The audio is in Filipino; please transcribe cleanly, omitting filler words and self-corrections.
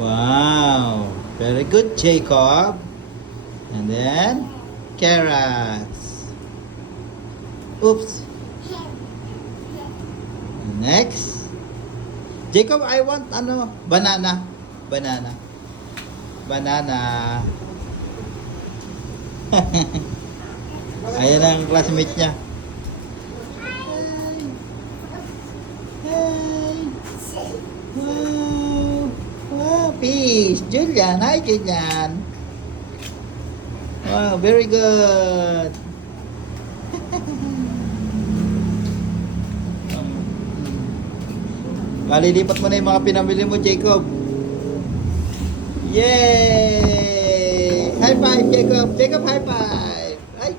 Wow. Very good, Jacob. And then, carrots. Oops. Next. Jacob, I want banana. Banana. Banana. Ayan ang classmate niya. Wow. Wow, peace. Julian. Hi, Julian. Wow, very good. Palilipat mo na yung mga pinamili mo, Jacob. Yay! High five, Jacob! Jacob, high five! Ay!